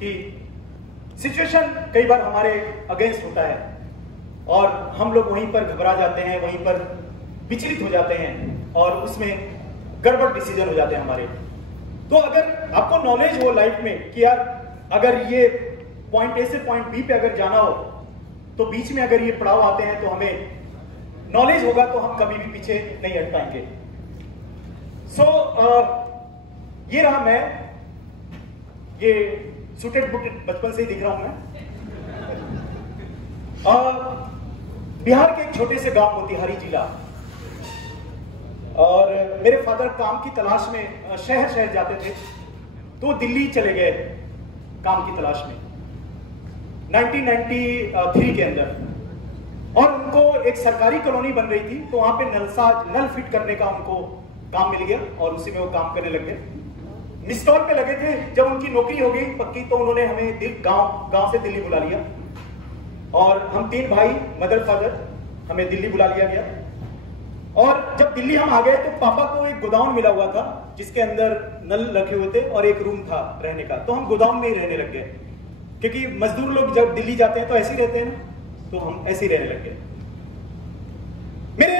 कि सिचुएशन कई बार हमारे अगेंस्ट होता है और हम लोग वहीं पर घबरा जाते हैं, वहीं पर विचलित हो जाते हैं और उसमें गड़बड़ डिसीजन हो जाते हैं हमारे। तो अगर आपको नॉलेज हो लाइफ में कि यार अगर ये पॉइंट ए से पॉइंट बी पे अगर जाना हो तो बीच में अगर ये पड़ाव आते हैं तो हमें नॉलेज होगा तो हम कभी भी पीछे नहीं हट पाएंगे। ये रहा मैं, ये सूटेड बूटेड बचपन से ही दिख रहा हूं मैं। बिहार के एक छोटे से गांव मोतिहारी जिला, और मेरे फादर काम की तलाश में शहर शहर जाते थे, तो दिल्ली चले गए काम की तलाश में 1993 के अंदर, और उनको एक सरकारी कॉलोनी बन रही थी तो वहां पे नल फिट करने का उनको काम मिल गया और उसी में वो काम करने लग गए। मिस्टॉल पे लगे थे, जब उनकी नौकरी हो गई पक्की तो उन्होंने हमें गांव से दिल्ली बुला लिया और हम 3 भाई मदर फादर, हमें दिल्ली बुला लिया गया। और जब दिल्ली हम आ गए तो पापा को एक गोदाउन मिला हुआ था जिसके अंदर नल रखे हुए थे और एक रूम था रहने का, तो हम गोदाउन में ही रहने लग गए, क्योंकि मजदूर लोग जब दिल्ली जाते हैं तो ऐसे ही रहते हैं ना, तो हम ऐसे ही रहने लग गए। मेरे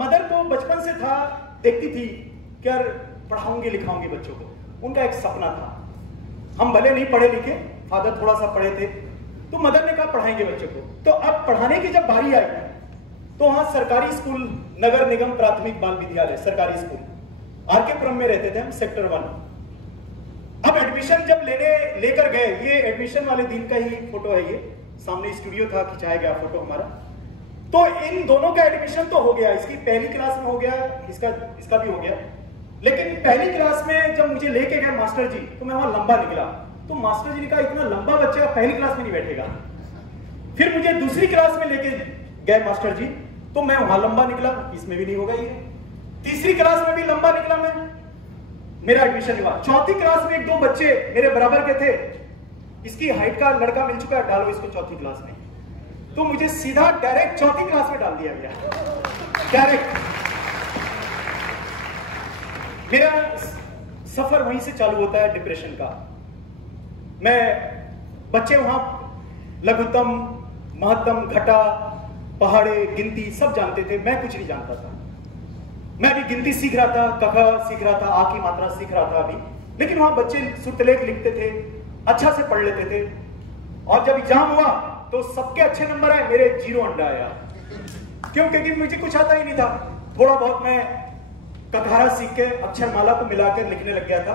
मदर को बचपन से था, देखती थी कि यार पढ़ाऊंगी लिखाऊंगी बच्चों को, उनका एक सपना था। हम भले नहीं पढ़े लिखे, फादर थोड़ा सा पढ़े थे, तो मदर ने कहा पढ़ाएंगे बच्चों को। तो अब पढ़ाने की जब बारी आई तो वहां सरकारी स्कूल, नगर निगम प्राथमिक बाल विद्यालय सरकारी स्कूल आरकेपुरम में रहते थे हम, सेक्टर 1। अब एडमिशन जब लेकर गए, ये एडमिशन वाले दिन का ही फोटो है, ये सामने स्टूडियो था, खिंचाया गया फोटो हमारा। तो इन दोनों का एडमिशन तो हो गया, इसकी पहली क्लास में हो गया, इसका भी हो गया। लेकिन पहली क्लास में जब मुझे लेके गए मास्टर जी तो मैं वहां लंबा निकला, तो मास्टर जी ने कहा इतना लंबा बच्चा पहली क्लास में नहीं बैठेगा। फिर मुझे दूसरी क्लास में लेके गए मास्टर जी, तो मैं वहां लंबा निकला, इसमें भी नहीं होगा ये। तीसरी क्लास में भी लंबा निकला मैं, मेरा एडमिशन हुआ। चौथी क्लास में 1-2 बच्चे मेरे बराबर के थे, इसकी हाइट का लड़का मिल चुका है, डालो इसको चौथी क्लास में, तो मुझे सीधा डायरेक्ट चौथी क्लास में डाल दिया गया, डायरेक्ट। मेरा सफर वहीं से चालू होता है डिप्रेशन का। मैं बच्चे वहां लघुत्तम, महत्तम, घटा, पहाड़े, गिनती सब जानते थे, मैं कुछ नहीं जानता था। मैं भी गिनती सीख रहा था, कखा सीख रहा था, आ की मात्रा सीख रहा था अभी, लेकिन वहां बच्चे सुतलेख लिखते थे, अच्छा से पढ़ लेते थे। और जब एग्जाम हुआ तो सबके अच्छे नंबर आए, मेरे 0 अंडा आया। क्यों? क्योंकि मुझे कुछ आता ही नहीं था। थोड़ा बहुत मैं ककहारा सीख के अक्षरमाला को मिलाकर लिखने लग गया था।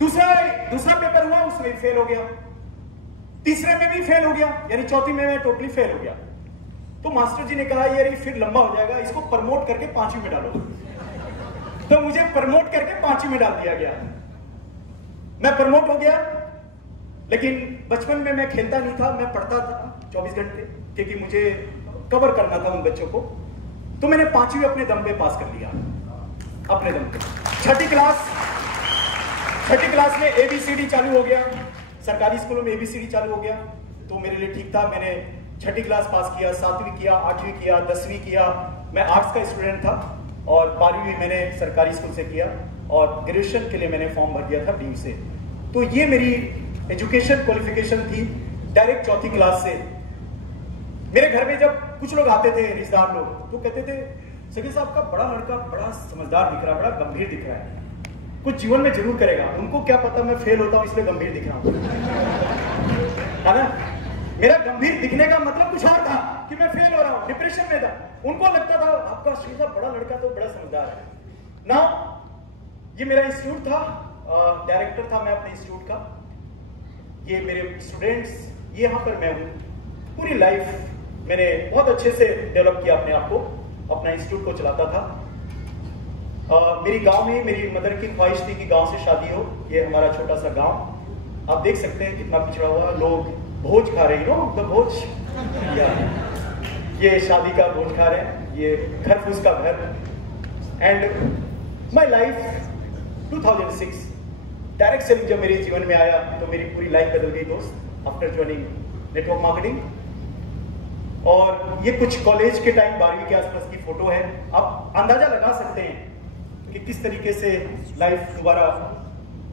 दूसरा पेपर हुआ, उसमें फेल हो गया। तीसरे में भी फेल हो गया, यानी चौथी में मैं टोटली फेल हो गया। तो मास्टर जी ने कहा यार ये फिर लंबा हो जाएगा, इसको प्रमोट करके 5वीं में डालो। तो मुझे प्रमोट करके 5वीं में डाल दिया गया। मैं प्रमोट हो गया, लेकिन बचपन में मैं खेलता नहीं था, मैं पढ़ता था 24 घंटे, क्योंकि मुझे कवर करना था उन बच्चों को। तो मैंने 5वीं अपने दम पे पास कर लिया, अपने दम पे। छठी क्लास में ABCD चालू हो गया, सरकारी स्कूलों में ABCD चालू हो गया, तो मेरे लिए ठीक था। मैंने छठी क्लास पास किया, 7वीं किया, 8वीं किया, 10वीं किया। मैं आर्ट्स का स्टूडेंट था और 12वीं मैंने सरकारी स्कूल से किया और ग्रेजुएशन के लिए मैंने फॉर्म भर दिया था DU से। तो ये मेरी एजुकेशन क्वालिफिकेशन थी डायरेक्ट चौथी क्लास से। मेरे घर में जब कुछ लोग आते थे, रिश्तेदार लोग, तो कहते थे सगे साहब का बड़ा लड़का बड़ा समझदार दिख रहा है, बड़ा गंभीर दिख रहा है, कुछ जीवन में जरूर करेगा। उनको क्या पता मैं फेल होता हूं इसलिए गंभीर दिख रहा हूं, है ना। मेरा गंभीर दिखने का मतलब कुछ और था कि मैं फेल हो रहा हूं, डिप्रेशन में था। उनको लगता था आपका सीधा बड़ा लड़का तो बड़ा समझदार है ना। ये मेरा इंस्टीट्यूट था, डायरेक्टर था मैं अपने इंस्टीट्यूट का। ये मेरे स्टूडेंट्स, ये यहाँ पर मैं हूँ। पूरी लाइफ मैंने बहुत अच्छे से डेवलप किया अपने आप को, अपना इंस्टीट्यूट को चलाता था। मेरी गांव में मेरी मदर की ख्वाहिश थी कि गांव से शादी हो। ये हमारा छोटा सा गांव, आप देख सकते हैं कितना पिछड़ा हुआ। लोग भोज खा रहे हैं, नो भोज, ये शादी का भोज खा रहे हैं, ये घर फूस का घर। And my life 2006 direct selling जब मेरे जीवन में आया तो मेरी पूरी लाइफ बदल गई दोस्त, आफ्टर ज्वाइनिंग नेटवर्क मार्केटिंग। और ये कुछ कॉलेज के टाइम 12वीं के आसपास की फोटो है। आप अंदाजा लगा सकते हैं कि किस तरीके से लाइफ दोबारा,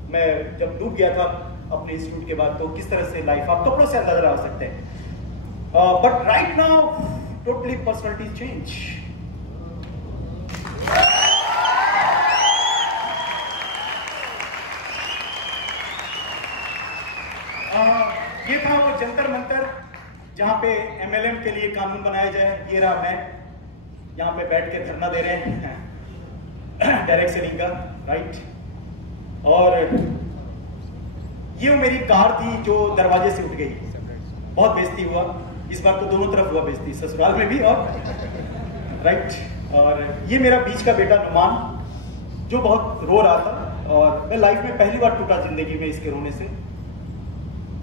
मैं जब डूब गया था अपने इंस्टीट्यूट के बाद, तो किस तरह से लाइफ आप कपड़ों से अंदाजा लगा सकते हैं। But right now totally personality change. ये था वो जंतर मंतर जहां पे MLM के लिए कानून बनाया जाए। ये रहा मैं यहाँ पे बैठ के धरना दे रहे हैं डायरेक्ट सेलिंग का, राइट। और ये मेरी कार थी जो दरवाजे से उठ गई, बहुत बेइज्जती हुआ। इस बार तो दोनों तरफ हुआ बेइज्जती, ससुराल में भी और राइट। और ये मेरा बीच का बेटा नुमान जो बहुत रो रहा था, और मैं लाइफ में पहली बार टूटा जिंदगी में इसके रोने से।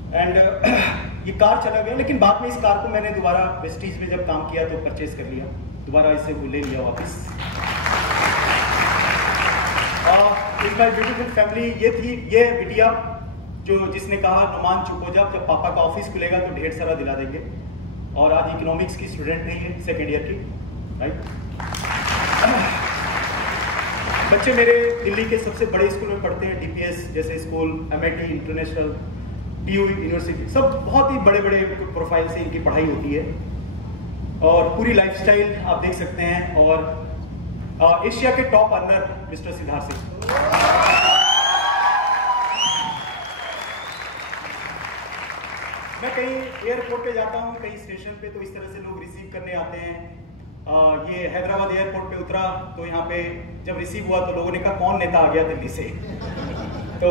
एंड ये कार चला गया, लेकिन बाद में इस कार को मैंने दोबारा वेस्टीज में जब काम किया तो परचेज कर लिया, दोबारा इसे ले लिया वापस। Is my beautiful family. ये थी ये बिटिया जो जिसने कहा नुमान चुप हो जा, जब पापा का ऑफिस खुलेगा तो ढेर सारा दिला देंगे। और आज इकोनॉमिक्स की स्टूडेंट है ये, सेकेंड ईयर की, राइट। बच्चे मेरे दिल्ली के सबसे बड़े स्कूल में पढ़ते हैं, DPS जैसे school, MIT international, DU university, सब बहुत ही बड़े बड़े प्रोफाइल से इनकी पढ़ाई होती है। और पूरी लाइफस्टाइल आप देख सकते हैं। और एशिया के top earner mister Siddharth Singh. मैं कहीं एयरपोर्ट पे जाता हूँ, कहीं स्टेशन पे, तो इस तरह से लोग रिसीव करने आते हैं। ये हैदराबाद एयरपोर्ट पे उतरा तो यहाँ पे जब रिसीव हुआ तो लोगों ने कहा कौन नेता आ गया दिल्ली से। तो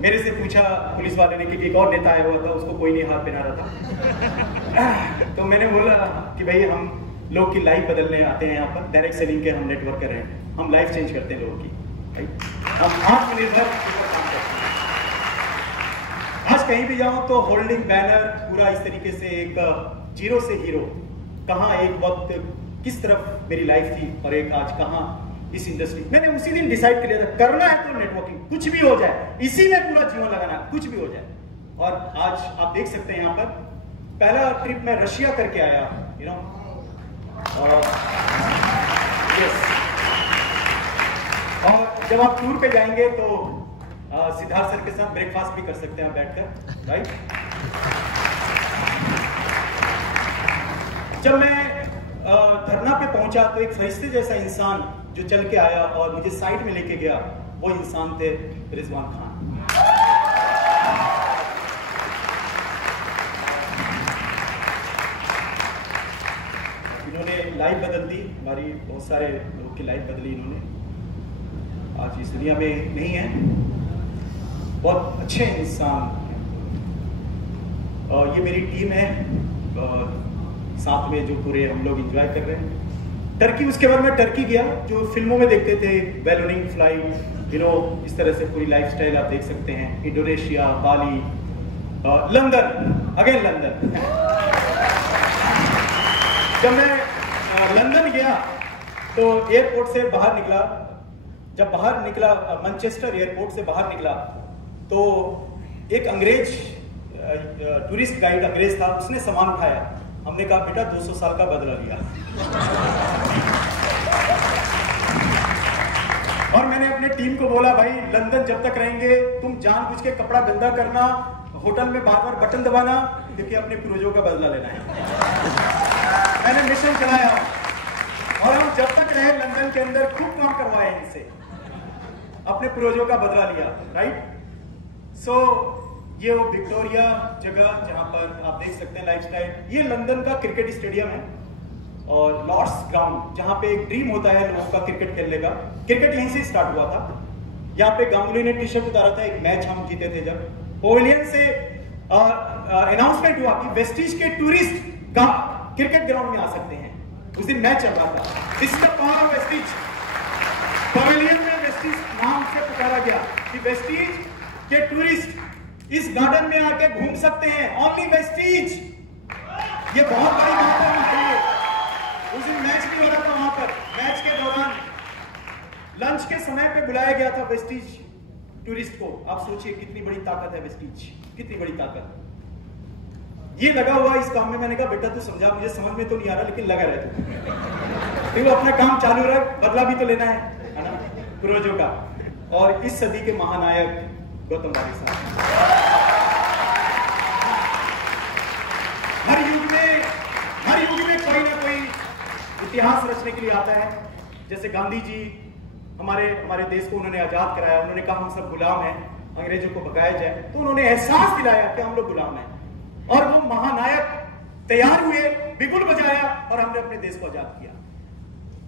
मेरे से पूछा पुलिस वाले ने कि एक और नेता आया हुआ था, उसको कोई नहीं हाथ पहना रहा था। तो मैंने बोला कि भाई हम लोग की लाइफ बदलने आते हैं यहाँ पर, डायरेक्ट सेलिंग के हम नेटवर्कर हैं, हम लाइफ चेंज करते हैं लोगों की, राइट। हम आत्मनिर्भर काम करते हैं। आज कहीं भी जाऊँ तो होल्डिंग बैनर पूरा इस तरीके से, एक जीरो से हीरो, कहाँ एक वक्त किस तरफ मेरी लाइफ थी और एक आज कहाँ इस इंडस्ट्री। मैंने उसी दिन डिसाइड कर लिया था करना है तो नेटवर्किंग, कुछ भी हो जाए, इसी में पूरा जीवन लगाना, कुछ भी हो जाए। और आज आप देख सकते हैं यहाँ पर पहला ट्रिप मैं रशिया करके आया, यू नो। और जब आप टूर पे जाएंगे तो सिद्धार्थ सर के साथ ब्रेकफास्ट भी कर सकते हैं आप बैठकर, राइट। जब मैं धरना पे पहुंचा तो एक फरिश्ते जैसा इंसान जो चल के आया और मुझे साइड में लेके गया, वो इंसान थे रिजवान खान। इन्होंने लाइफ बदल दी हमारी, बहुत सारे लोगों की लाइफ बदली इन्होंने। आज इस दुनिया में नहीं है, बहुत अच्छे इंसान। ये मेरी टीम है, साथ में जो पूरे हम लोग एंजॉय कर रहे हैं। टर्की, उसके बाद मैं टर्की गया, जो फिल्मों में देखते थे, बैलूनिंग फ्लाइट, यू नो, इस तरह से पूरी लाइफस्टाइल आप देख सकते हैं। इंडोनेशिया, बाली, लंदन, अगेन लंदन। जब मैं लंदन गया तो एयरपोर्ट से बाहर निकला, जब बाहर निकला मैनचेस्टर एयरपोर्ट से बाहर निकला तो एक अंग्रेज टूरिस्ट गाइड अंग्रेज था, उसने सामान उठाया। हमने कहा बेटा 200 साल का बदला लिया। और मैंने अपने टीम को बोला भाई लंदन जब तक रहेंगे तुम जानबूझ के कपड़ा गंदा करना, होटल में बार बार बटन दबाना, देखिए अपने पूर्वजों का बदला लेना है। मैंने मिशन चलाया और हम जब तक रहे लंदन के अंदर खूब काम करवाए इनसे, अपने पूर्वजों का बदला लिया, राइट। सो ये वो विक्टोरिया जगह जहां पर आप देख सकते हैं लाइफस्टाइल। ये लंदन का क्रिकेट स्टेडियम है और लॉर्ड्स ग्राउंड, जहां पे एक ड्रीम होता है लोगों का क्रिकेट खेलने का। क्रिकेट यहीं से स्टार्ट हुआ था। यहाँ पे गांगुली ने टी शर्ट उतारा था, एक मैच हम जीते थे जब। पवेलियन से अनाउंसमेंट हुआ कि वेस्टिज के टूरिस्ट क्रिकेट ग्राउंड में आ सकते हैं। उस दिन मैच चल रहा था। This is the power of Vestige. Pavilion में वेस्टिज नाम से पुकारा गया कि वेस्टिज के टूरिस्ट इस गार्डन में आके घूम सकते हैं, ओनली वेस्टिज। ये बहुत बड़ी बात है उनके लिए। उस दिन मैच नहीं हो रहा था वहां पर। मैच के दौरान लंच के समय पे बुलाया गया था वेस्टिज टूरिस्ट को। आप सोचिए कितनी बड़ी ताकत है वेस्टिज, कितनी बड़ी ताकत। ये लगा हुआ इस काम में। मैंने कहा बेटा तू समझा, मुझे समझ में तो नहीं आ रहा लेकिन लगा रहे तू अपना काम चालू रख, बदला भी तो लेना है ना पूर्वजों का। और इस सदी के महानायक गौतम बारिक साहब। इतिहास रचने के लिए आता है। जैसे गांधी जी हमारे देश को उन्होंने आजाद कराया, उन्होंने कहा हम सब गुलाम हैं, अंग्रेजों को भगाया जाए, तो उन्होंने एहसास दिलाया कि हम लोग गुलाम हैं, और वो महानायक तैयार हुए, बिगुल बजाया और हमने अपने देश को आजाद किया।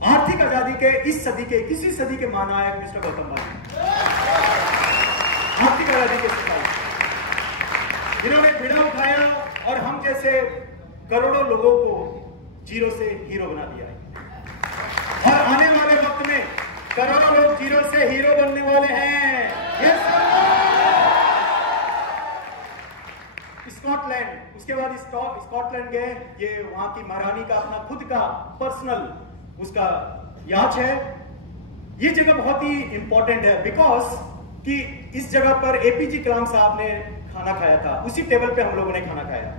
आर्थिक आजादी के इस सदी के, किसी सदी के महानायक मिस्टर गौतम बाली, आर्थिक आजादी के सिपाही, जिन्होंने बीड़ा उठाया और हम जैसे करोड़ों लोगों को जीरो से हीरो बना दिया है। और आने वाले वक्त में करोड़ों लोग जीरो से हीरो बनने वाले हैं। स्कॉटलैंड, उसके बाद स्कॉटलैंड गए, ये वहां की महारानी का अपना खुद का पर्सनल उसका याच है। ये जगह बहुत ही इंपॉर्टेंट है बिकॉज कि इस जगह पर एपीजे कलाम साहब ने खाना खाया था, उसी टेबल पे हम लोगों ने खाना खाया।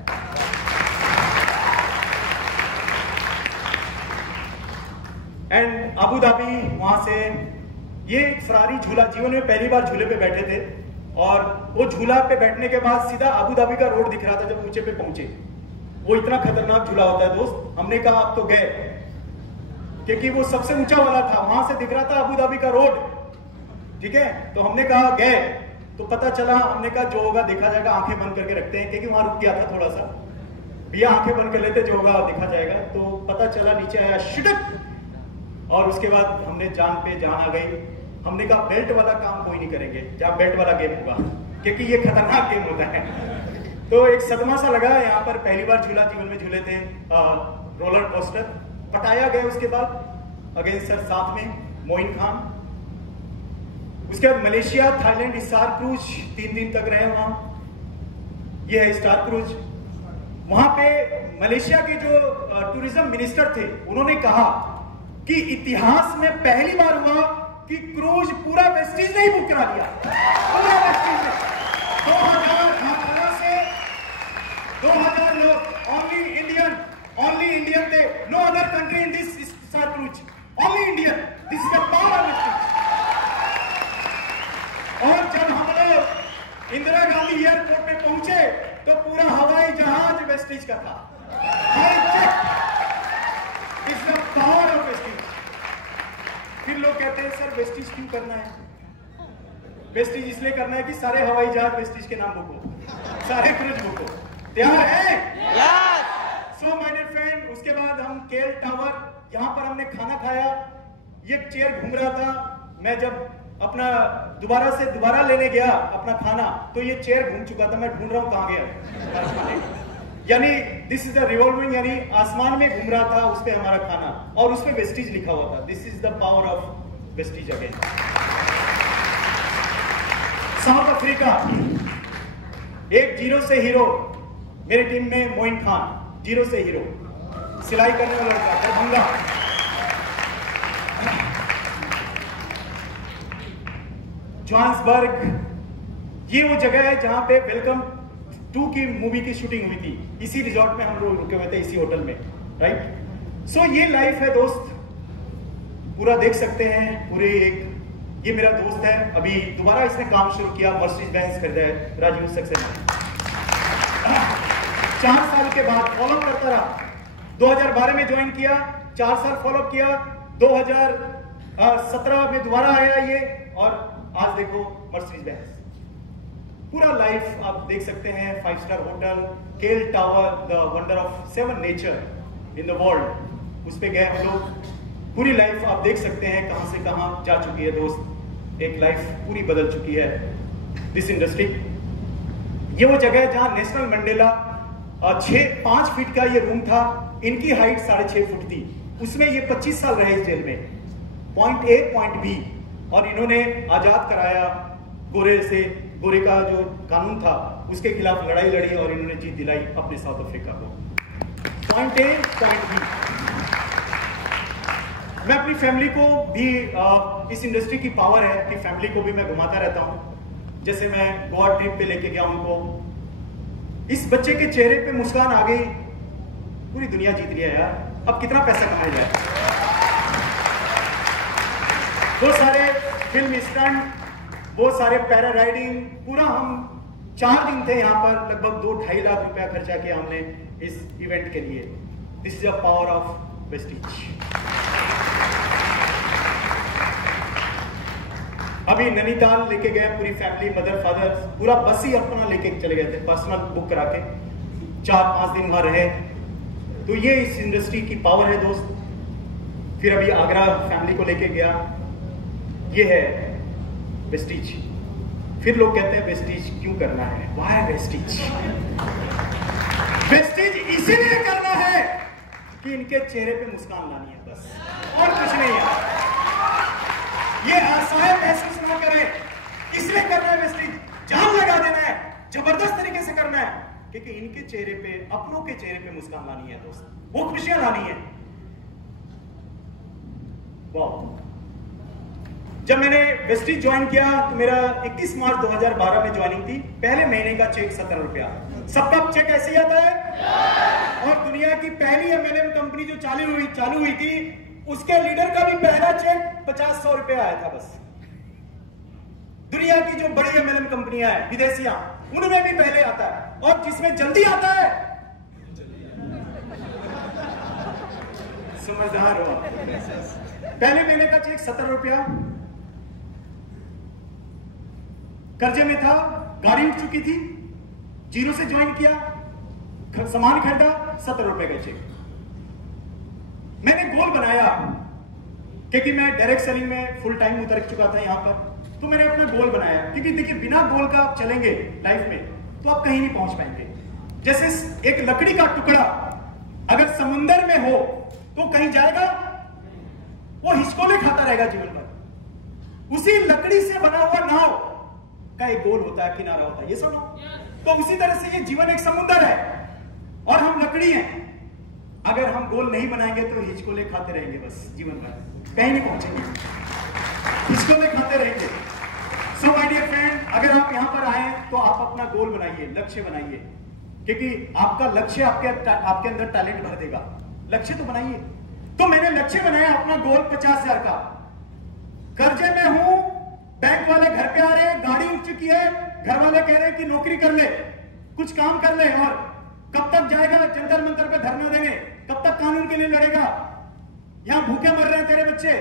एंड अबू धाबी, वहां से ये फरारी झूला, जीवन में पहली बार झूले पे बैठे थे, और वो झूला पे बैठने के बाद सीधा अबू धाबी का रोड दिख रहा था जब ऊंचे पे पहुंचे। वो इतना खतरनाक झूला होता है दोस्त। हमने कहा आप तो गए, क्योंकि वो सबसे ऊंचा वाला था, वहां से दिख रहा था अबू धाबी का रोड, ठीक है। तो हमने कहा गए, तो पता चला, हमने कहा जो होगा देखा जाएगा, आंखें बंद करके रखते हैं, क्योंकि वहां रुक गया था थोड़ा सा, भैया आंखें बंद कर लेते, जो होगा देखा जाएगा। तो पता चला नीचे आया शिटक, और उसके बाद हमने जान पे जान आ गई। हमने कहा बेल्ट वाला काम कोई नहीं करेंगे, जहां बेल्ट वाला गेम होगा, क्योंकि ये खतरनाक गेम होता है। तो एक सदमा सा लगा, यहाँ पर पहली बार झूला जीवन में झूले थे, रोलर कोस्टर पटाया गया। उसके बाद अगेन सर साथ में मोइन खान, उसके बाद मलेशिया, थाईलैंड, स्टार क्रूज 3 दिन तक रहे वहां। ये है स्टार क्रूज। वहां पे मलेशिया के जो टूरिज्म मिनिस्टर थे, उन्होंने कहा कि इतिहास में पहली बार हुआ कि क्रूज पूरा वेस्टिज नहीं बुक करा लिया, पूरा वेस्टिज ने 2018 से 2000 लोग, ओनली इंडियन थे, no other country in this star cruise, only Indian, this is the power of Vestige. और जब हम लोग इंदिरा गांधी एयरपोर्ट पे पहुंचे तो पूरा हवाई जहाज वेस्टिज का था। It's the power of Vestige. फिर लोग कहते हैं सर वेस्टिज क्यों करना है? वेस्टिज इसलिए करना है कि सारे हवाई जहाज वेस्टिज के नाम बुक हो, सारे क्रूज बुक हो। तैयार है? सो माय डियर फ्रेंड, उसके बाद हम केएल टावर, यहाँ पर हमने खाना खाया। ये चेयर घूम रहा था, मैं जब अपना दोबारा लेने गया अपना खाना, तो ये चेयर घूम चुका था, मैं ढूंढ रहा हूँ कहाँ गया। यानी दिस इज द रिवॉल्विंग, यानी आसमान में घूम रहा था, उस पे हमारा खाना, और उस पे वेस्टिज लिखा हुआ था। This is the power of Vestige again. South Africa, एक जीरो से हीरो, मेरी टीम में मोइन खान, जीरो से हीरो, सिलाई करने वाला लड़का, दरभंगा। जोहान्सबर्ग, ये वो जगह है जहां पे वेलकम 2 की मूवी की शूटिंग हुई थी। इसी रिजॉर्ट में हम लोग रुके हुए थे, इसी होटल में, राइट। सो ये लाइफ है दोस्त, पूरा देख सकते हैं, पूरे एक, ये मेरा दोस्त है, अभी दोबारा इसने काम शुरू किया, मर्सिडीज बेंज खरीदा है, राजीव सक्सेना। 4 साल के बाद फॉलो करता रहा, 2012 में ज्वाइन किया, 4 साल फॉलो किया, 2017 में दोबारा आया ये, और आज देखो मर्सिडीज बेंज। पूरा लाइफ आप देख सकते हैं, 5 star hotel, KL tower, the wonder of 7 nature in the world, उस पे गए हम लोग। पूरी लाइफ आप देख सकते हैं कहां से कहां जा चुकी है दोस्त, एक लाइफ पूरी बदल चुकी है दिस इंडस्ट्री। ये वो जगह है जहां नेशनल मंडेला, 5 फीट का ये रूम था, इनकी हाइट 6.5 फुट थी, उसमें ये 25 साल रहे इस जेल में, पॉइंट ए पॉइंट बी, और इन्होंने आजाद कराया गोरे का जो कानून था उसके खिलाफ लड़ाई लड़ी, और इन्होंने जीत दिलाई अपने साउथ अफ्रीका को। Point A point B. मैं अपनी फैमिली को भी इस इंडस्ट्री की पावर है कि फैमिली को भी मैं घुमाता रहता हूं। जैसे मैं गोवा ट्रिप पे लेके गया उनको, इस बच्चे के चेहरे पे मुस्कान आ गई, पूरी दुनिया जीत लिया यार, अब कितना पैसा कमाया जाए। वो सारे फिल्म स्टंट, वो सारे पैरा राइडिंग, पूरा हम 4 दिन थे यहाँ पर, लगभग 2-2.5 लाख रुपया खर्चा किया हमने इस इवेंट के लिए। This is a power of Vestige. अभी नैनीताल लेके गए पूरी फैमिली, मदर फादर, पूरा बस ही अपना लेके चले गए थे, पर्सनल बुक करा के 4-5 दिन वहां रहे। तो ये इस इंडस्ट्री की पावर है दोस्त। फिर अभी आगरा फैमिली को लेके गया, ये है वेस्टीज। फिर लोग कहते हैं वेस्टीज क्यों करना है, व्हाई वेस्टीज? वेस्टीज इसीलिए करना है कि इनके चेहरे पे मुस्कान लानी है, बस और कुछ नहीं है। ये असहाय महसूस ना करे, इसलिए करना है वेस्टीज। जान लगा देना है, जबरदस्त तरीके से करना है, क्योंकि इनके चेहरे पे, अपनों के चेहरे पे मुस्कान लानी है दोस्त, वो खुशियां लानी है। वाह! जब मैंने वेस्टीज ज्वाइन किया तो मेरा 21 मार्च 2012 में ज्वाइनिंग थी। पहले महीने का चेक 17 रुपया। सबका चेक ऐसे ही आता है। और दुनिया की पहली एमएलएम कंपनी जो चालू हुई थी, उसके लीडर का भी पहला चेक 50-100 रुपया आया था बस। दुनिया की जो बड़ी एमएलएम कंपनियां हैं विदेशियां, उनमें भी पहले आता है, और जिसमें जल्दी आता है, समझदार हो। पहले महीने का चेक 17 रुपया। कर्जे में था, गाड़ी उठ चुकी थी, जीरो से ज्वाइन किया, सामान खरीदा, 17 रुपए का चेक। मैंने गोल बनाया, क्योंकि मैं डायरेक्ट सेलिंग में फुल टाइम उतर चुका था यहां पर, तो मैंने अपना गोल बनाया। क्योंकि देखिए, बिना गोल का आप चलेंगे लाइफ में तो आप कहीं नहीं पहुंच पाएंगे। जैसे एक लकड़ी का टुकड़ा अगर समुंदर में हो तो कहीं जाएगा, वो हिचकोले खाता रहेगा जीवन भर। उसी लकड़ी से बना हुआ नाव का एक गोल होता है, किनारा होता है, ये सुनो। तो उसी तरह से ये जीवन एक समुद्र है और हम लकड़ी हैं। अगर हम गोल नहीं बनाएंगे तो हिचकोले खाते रहेंगे बस जीवन भर, कहीं नहीं पहुंचेंगे, हिचकोले खाते रहेंगे। सो माय डियर फ्रेंड, अगर आप यहां पर आए तो आप अपना गोल बनाइए, लक्ष्य बनाइए, क्योंकि आपका लक्ष्य आपके अंदर टैलेंट भर देगा। लक्ष्य तो बनाइए। तो मैंने लक्ष्य बनाया अपना गोल 50,000 का। कर्जे में हूं, बैंक वाले घर पे आ रहे हैं, गाड़ी उठ चुकी है, घर वाले कह रहे हैं कि नौकरी कर ले, कुछ काम कर ले, और कब तक जाएगा जंतर मंतर पे धरना देने, कब तक कानून के लिए लड़ेगा, यहां भूखे मर रहे हैं तेरे बच्चे।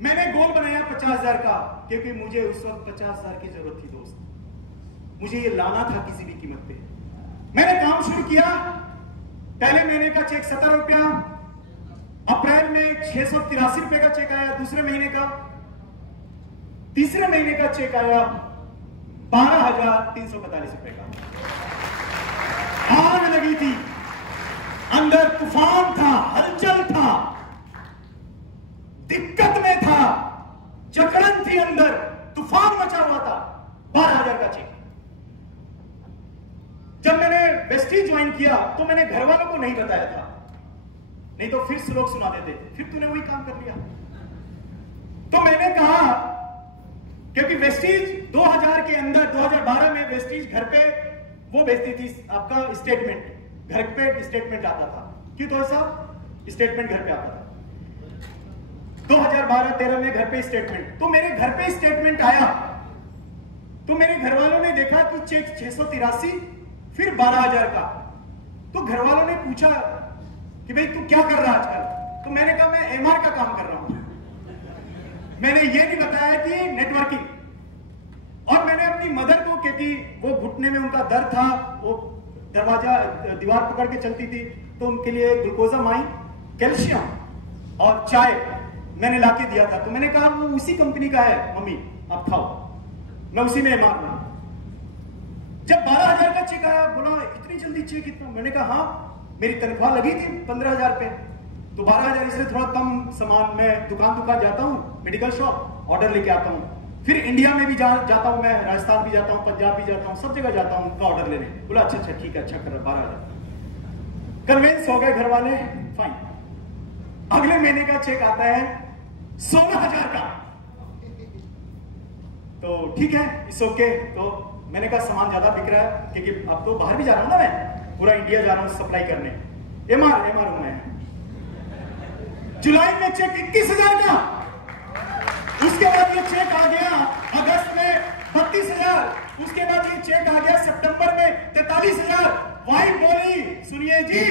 मैंने गोल बनाया 50,000 का, क्योंकि मुझे उस वक्त 50,000 की जरूरत थी दोस्त। मुझे ये लाना था किसी भी कीमत पे। मैंने काम शुरू किया। पहले महीने का चेक 17 रुपया, अप्रैल में 683 रुपए का चेक आया। दूसरे महीने का, तीसरे महीने का चेक आया 12,345 रुपए का। आग लगी थी, अंदर तूफान था, हलचल था, दिक्कत में था, जकड़न थी, अंदर तूफान मचा हुआ था। 12,000 का चेक। जब मैंने वेस्टीज ज्वाइन किया तो मैंने घर वालों को नहीं बताया था, नहीं तो फिर लोग सुना देते, फिर तूने वही काम कर लिया। तो मैंने कहा, क्योंकि वेस्टीज 2000 के अंदर, 2012 में वेस्टीज घर पे वो बेचती थी आपका स्टेटमेंट, घर पे स्टेटमेंट आता था। क्यों तो साहब, स्टेटमेंट घर पे आता था। 2012-13 में घर पे स्टेटमेंट, तो मेरे घर पे स्टेटमेंट आया तो मेरे घर वालों ने देखा कि चेक 683, फिर 12,000 का। तो घर वालों ने पूछा कि भाई तू क्या कर रहा है आजकल? तो मैंने कहा मैं एमआर का काम कर रहा हूं। मैंने ये नहीं बताया कि नेटवर्किंग। और मैंने अपनी मदर को, क्योंकि वो घुटने में उनका दर्द था, वो दीवार पकड़ के चलती थी, तो उनके लिए ग्लूकोजामाइन, कैल्शियम और चाय मैंने लाके दिया था। तो मैंने कहा वो उसी कंपनी का है मम्मी, आप खाओ, मैं उसी में एमआर हूं। जब 12,000 का चेक आया, बोला इतनी जल्दी चेक कितना? मैंने कहा हाँ, मेरी तनख्वाह लगी थी 15,000 पे, तो 12,000 इसलिए थोड़ा कम सामान, मैं दुकान जाता हूँ, मेडिकल शॉप, ऑर्डर लेके आता हूँ। फिर इंडिया में भी जाता हूँ, मैं राजस्थान भी जाता हूँ, पंजाब भी जाता हूँ, सब जगह जाता हूँ उनका ऑर्डर लेने। बोला अच्छा अच्छा ठीक है, अच्छा कर रहा। 12,000 कन्विंस हो गए घर वाले, फाइन। अगले महीने का चेक आता है 16,000 का। तो ठीक है, इट्स ओके। तो मैंने कहा सामान ज्यादा बिक रहा है, क्योंकि अब तो बाहर भी जा रहा हूं ना, मैं पूरा इंडिया जा रहा हूं सप्लाई करने। एमआर हूं मैं। जुलाई में चेक 21,000 का। उसके बाद ये चेक आ गया अगस्त में 32,000। उसके बाद ये चेक आ गया सितंबर में 43,000। वाइफ बोली सुनिए जी,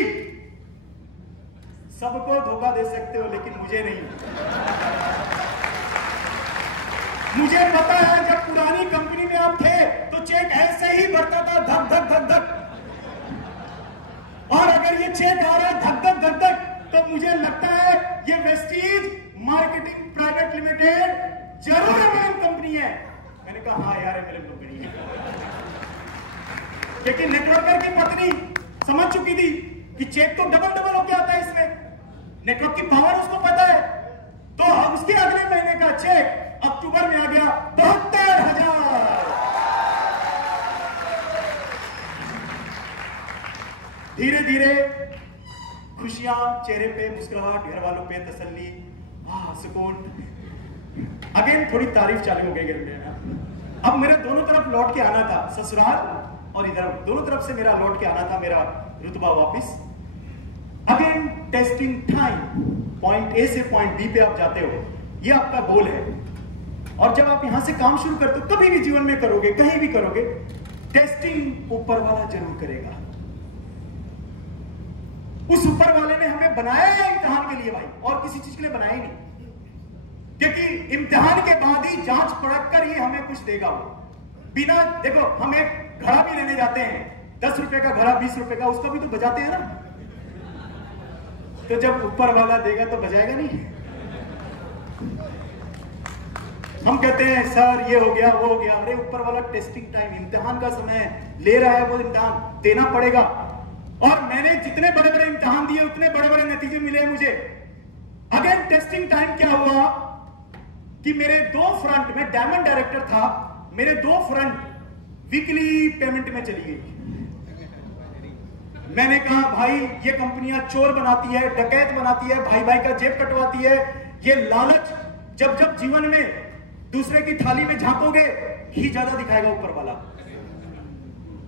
सबको धोखा दे सकते हो लेकिन मुझे नहीं। मुझे पता है जब पुरानी कंपनी में आप थे तो चेक ऐसे ही भरता था, धक धक धक धक। और अगर ये चेक आ रहा है धक धक धक धक, तो मुझे लगता है ये वेस्टीज मार्केटिंग प्राइवेट लिमिटेड जरूर एमएलएम कंपनी है। मैंने कहा हाँ यार एमएलएम कंपनी है, क्योंकि नेटवर्कर की पत्नी समझ चुकी थी कि चेक तो डबल डबल होके आता है इसमें, नेटवर्क की पावर उसको पता है। तो उसके अगले महीने का चेक अक्टूबर में आ गया 72,000। धीरे धीरे खुशियां चेहरे पे, मुस्कुराहट घर वालों पे, तसल्ली, सुकून। अगेन थोड़ी तारीफ चालू हो गई घर में। अब मेरे दोनों तरफ लौट के आना था, ससुराल और इधर दोनों तरफ से मेरा लौट के आना था मेरा रुतबा वापिस। Again testing time, point A से पॉइंट बी पे आप जाते हो, ये आपका गोल है। और जब आप यहां से काम शुरू करते हो, कभी भी जीवन में करोगे, कहीं भी करोगे, टेस्टिंग ऊपर वाला जरूर करेगा। उस ऊपर वाले ने हमें बनाया है इम्तिहान के लिए भाई, और किसी चीज के लिए बनाया ही नहीं, क्योंकि इम्तिहान के बाद ही जांच परख कर ही हमें कुछ देगा वो। बिना देखो, हम एक घड़ा भी लेने जाते हैं, 10 रुपए का घड़ा, 20 रुपए का, उसको भी तो बजाते हैं ना। तो जब ऊपर वाला देगा तो बजाएगा नहीं। हम कहते हैं सर ये हो गया वो हो गया, अरे ऊपर वाला टेस्टिंग टाइम, इम्तिहान का समय ले रहा है, वो इम्तिहान देना पड़ेगा। और मैंने जितने बड़े बड़े इम्तिहान दिए उतने बड़े बड़े नतीजे मिले मुझे। अगेन टेस्टिंग टाइम क्या हुआ कि मेरे 2 फ्रंट, मैं डायमंड डायरेक्टर था, मेरे 2 फ्रंट वीकली पेमेंट में चली गई। मैंने कहा भाई ये कंपनियां चोर बनाती है, डकैत बनाती है, भाई भाई का जेब कटवाती है। ये लालच जब जब जीवन में दूसरे की थाली में झांकोगे ही ज्यादा दिखाएगा ऊपर वाला।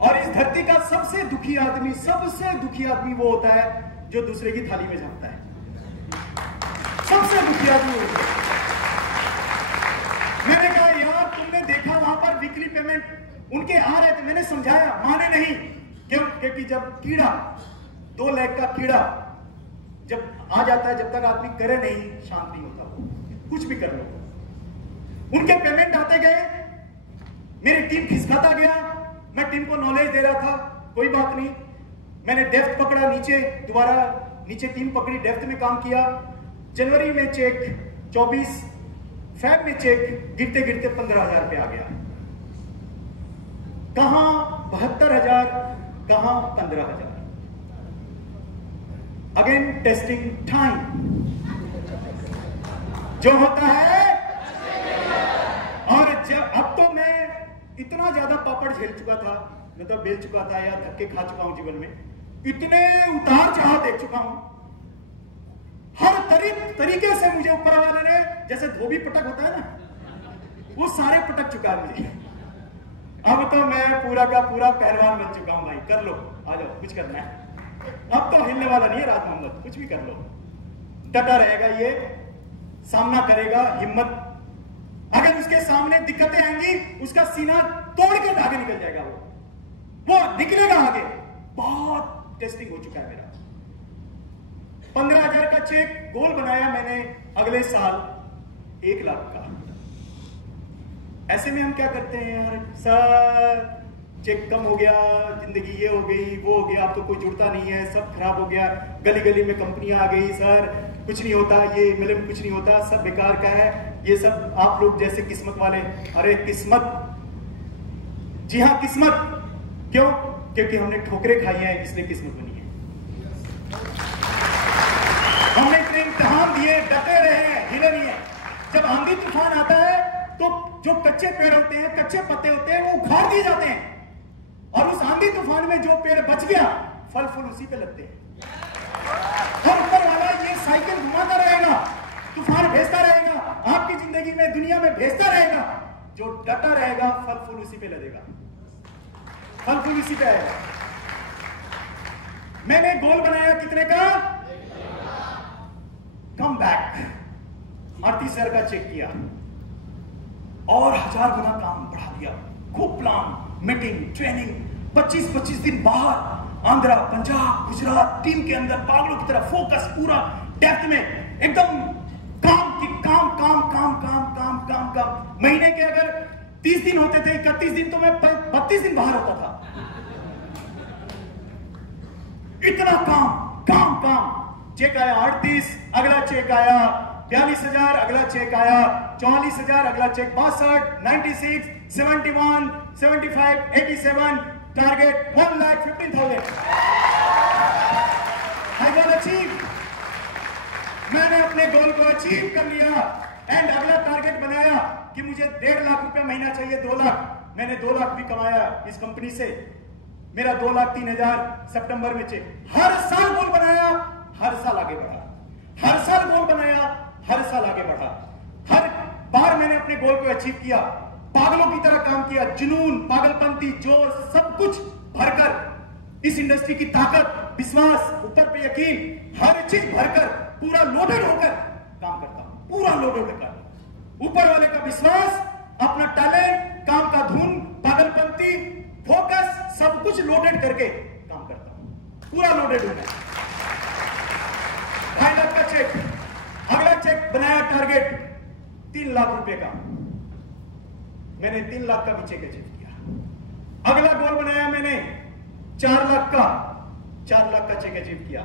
और इस धरती का सबसे दुखी आदमी वो होता है जो दूसरे की थाली में झांकता है। सबसे दुखी आदमी होता है। मैंने कहा यार तुमने देखा वहां पर वीकली पेमेंट उनके आ रहे थे, मैंने समझाया, माने नहीं। क्यों? क्योंकि जब कीड़ा, 2 लाख का कीड़ा जब आ जाता है, जब तक आदमी करे नहीं शांत नहीं होता, कुछ भी कर लो। उनके पेमेंट आते गए, मेरी टीम खिसकाता गया, मैं टीम को नॉलेज दे रहा था, कोई बात नहीं। मैंने डेप्थ पकड़ा नीचे, दोबारा नीचे टीम पकड़ी, डेप्थ में काम किया। जनवरी में चेक 24, फेब में चेक गिरते गिरते 15,000 पे आ गया। कहां 72,000, कहां 15,000। अगेन टेस्टिंग टाइम जो होता है। और अब तो मैं इतना ज्यादा पापड़ झेल चुका था, मतलब बेल चुका था या धक्के खा चुका हूं जीवन में, इतने उतार चढ़ाव देख चुका हूं। हर तरीके से मुझे ऊपर वाले ने, जैसे धोबी पटक होता है ना, वो सारे पटक चुका है मुझे। अब तो मैं पूरा का पूरा पहलवान बन चुका हूं भाई। कर लो, आ जाओ, कुछ करना है। अब तो हिलने वाला नहीं है राज मोहम्मद, कुछ भी कर लो। डटा रहेगा ये, सामना करेगा, हिम्मत। अगर उसके सामने दिक्कतें आएंगी, उसका सीना तोड़ के आगे निकल जाएगा, वो निकलेगा आगे। बहुत टेस्टिंग हो चुका है मेरा। 15,000 का चेक गोल बनाया मैंने अगले साल 1 लाख का। ऐसे में हम क्या करते हैं यार, सर चेक कम हो गया, जिंदगी ये हो गई वो हो गया, अब तो कोई जुड़ता नहीं है, सब खराब हो गया, गली गली में कंपनियां आ गई, सर कुछ नहीं होता, ये मेले में कुछ नहीं होता, सब बेकार का है, ये सब आप लोग जैसे किस्मत वाले। अरे किस्मत, जी हाँ किस्मत। क्यों? क्योंकि हमने ठोकरें खाई हैं, इसलिए किस्मत बनी है। हमने इतने इम्तिहान दिए, डटे रहे हैं, हिले नहीं है। जब आंधी तूफान आता है तो जो कच्चे पेड़ होते हैं, कच्चे पत्ते होते हैं, वो उखाड़ दिए जाते हैं। और उस आंधी तूफान में जो पेड़ बच गया, फल फूल उसी पे लगते हैं। और ऊपर वाला ये साइकिल घुमाता रहेगा, तूफान भेजता रहेगा, आपकी जिंदगी में, दुनिया में भेजता रहेगा। जो डटा रहेगा, फल फूल उसी पे लगेगा, फल फूल उसी पे आएगा। मैंने गोल बनाया कितने का? Come back. आरती सर का चेक किया और 1000 गुना काम बढ़ा दिया। खूब प्लान, मीटिंग, ट्रेनिंग, 25-25 दिन बाहर, आंध्रा, पंजाब, गुजरात, टीम के अंदर पागलों की तरह फोकस, पूरा डेप्थ में, एकदम काम की काम काम काम काम काम काम काम। महीने के अगर 30 दिन होते थे, 31 दिन तो मैं 32 दिन बाहर होता था। इतना काम काम काम। चेक आया 38, अगला चेक आया 42,000, अगला चेक आया 44,000, अगला check 62, 96, 71, 75, 87, target 1,15,000। I will achieve। मैंने अपने गोल को अचीव कर लिया एंड अगला टारगेट बनाया कि मुझे 1.5 लाख रुपया महीना चाहिए, 2 लाख। मैंने 2 लाख भी कमाया इस कंपनी से। मेरा 2,03,000 सितंबर में चेक। हर साल गोल बनाया, हर साल आगे बढ़ा। हर साल गोल बनाया, हर साल आगे बढ़ा। हर बार मैंने अपने गोल को अचीव किया। पागलों की तरह काम किया, जुनून, पागलपंती, जोर, सब कुछ भरकर। इस इंडस्ट्री की ताकत, विश्वास, ऊपर पे यकीन, हर चीज भरकर, पूरा लोडेड होकर काम करता हूं। पूरा लोडेड होकर, ऊपर वाले का विश्वास, अपना टैलेंट, काम का धुन, पागलपंती, फोकस, सब कुछ लोडेड करके काम करता हूं। पूरा लोडेड होकर 2.5 लाख का चेक। अगला चेक बनाया टारगेट 3 लाख रुपए का। मैंने 3 लाख का भी चेक अचीव किया। अगला गोल बनाया मैंने 4 लाख का, 4 लाख का चेक अचीव किया।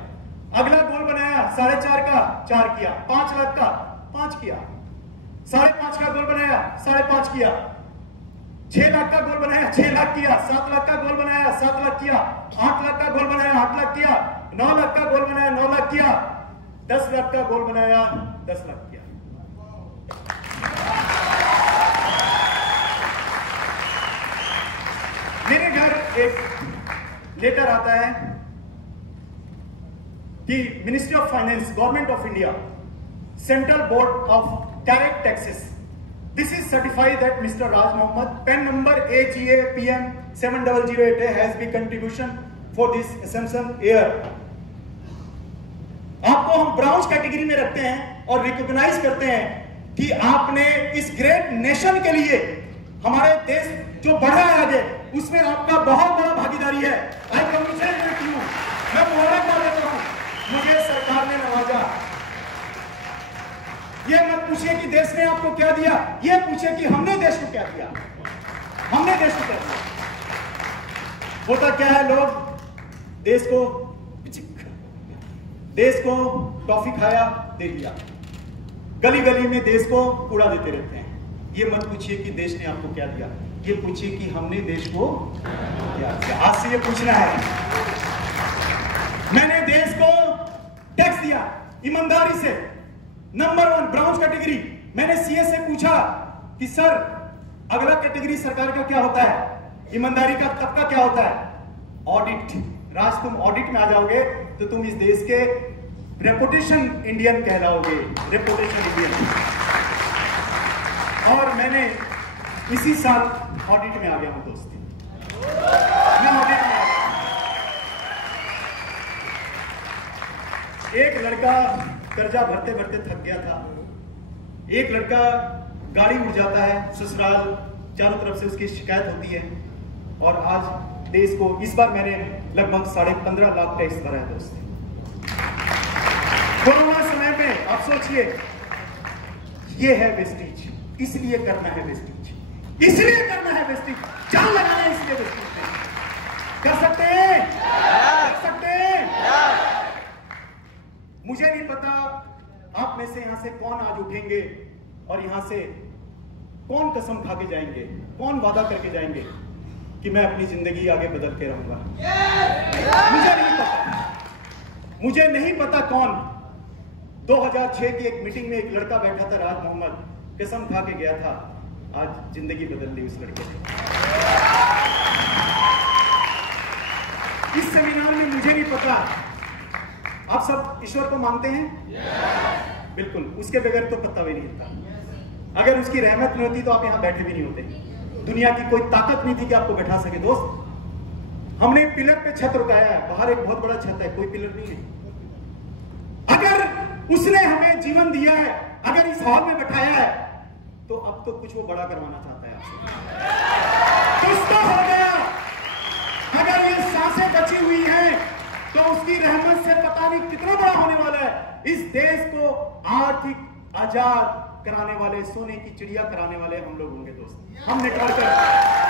अगला गोल बनाया 4.5 का, 4 किया। 5 लाख का 5 किया। 5.5 का गोल बनाया, 5.5 किया। 6 लाख का गोल बनाया, 6 लाख किया। 7 लाख का गोल बनाया, 7 लाख किया। 8 लाख का गोल बनाया, 8 लाख किया। 9 लाख का गोल बनाया, 9 लाख किया। 10 लाख का गोल बनाया, 10 लाख किया। मेरे घर एक लेटर आता है कि ministry of finance, government of India, central board of direct taxes, this is certified that Mr. Raj Mohammed, PAN number AGA-PM 7008A, has been contribution for this assumption year। आपको हम ब्राउन कैटेगरी में रखते हैं और recognise करते हैं कि आपने इस ग्रेट नेशन के लिए, हमारे देश जो बढ़ा है आगे, उसमें आपका बहुत बड़ा भागीदारी है। I congratulate you. मैं मुबारकबाद देता हूं, मुझे सरकार ने नवाजा। ये मत पूछिए कि देश ने आपको क्या दिया, ये पूछिए कि हमने देश को क्या दिया। हमने देश को क्या दिया। होता क्या है, लोग देश को टॉफी खाया, दे दिया, गली गली में देश को कूड़ा देते रहते हैं। ये मत पूछिए कि देश ने आपको क्या दिया, ये पूछिए कि हमने देश को क्या दिया। आज से ये पूछना है। मैंने देश को टैक्स दिया ईमानदारी से, नंबर 1 ब्राउन कैटेगरी। मैंने सीए से पूछा कि सर अगला कैटेगरी सरकार का क्या होता है, ईमानदारी का तबका क्या होता है? ऑडिट। राज, तुम ऑडिट में आ जाओगे तो तुम इस देश के रेपुटेशन इंडियन कहलाओगे, रेपुटेशन इंडियन। और मैंने इसी साल ऑडिट में आ गया हूं दोस्ती। मैं ऑडिट में आ गया। एक लड़का कर्जा भरते भरते थक गया था। एक लड़का गाड़ी उड़ जाता है, ससुराल चारों तरफ से उसकी शिकायत होती है। और आज देश को, इस बार मैंने लगभग 15.5 लाख टैक्स भरा है दोस्त। कोरोना समय में आप सोचिए, ये है वेस्टेज, इसलिए करना है वेस्टेज, इसलिए करना है वेस्टेज, जान लगाना है इसलिए वेस्टेज। कर सकते हैं, कर सकते हैं। मुझे नहीं पता आप में से यहां से कौन आज उठेंगे और यहां से कौन कसम खा के जाएंगे, कौन वादा करके जाएंगे कि मैं अपनी जिंदगी आगे बदल के रहूंगा। मुझे नहीं पता, मुझे नहीं पता कौन। 2006 की एक मीटिंग में एक लड़का बैठा था, राज मोहम्मद, कसम खा के गया था, आज जिंदगी बदल ली उस लड़के ने। इस सेमिनार में मुझे नहीं पता, आप सब ईश्वर को मानते हैं? बिल्कुल, उसके बगैर तो पता भी नहीं होता। अगर उसकी रहमत नहीं होती तो आप यहां बैठे भी नहीं होते। दुनिया की कोई ताकत नहीं थी कि आपको बैठा सके दोस्त। हमने पिलर पे छत रुकाया है, बाहर एक बहुत बड़ा छत है, कोई पिलर नहीं है। अगर उसने हमें जीवन दिया है, अगर इस हॉल में बैठाया है, तो अब तो कुछ वो बड़ा करवाना चाहता है आपसे। कुछ तो हो गया। अगर ये सांसें बची हुई हैं तो उसकी रहमत से पता आदमी कितना बड़ा होने वाला है। इस देश को आर्थिक आजाद कराने वाले, सोने की चिड़िया कराने वाले हम लोग होंगे दोस्त। हम नेटवर्कर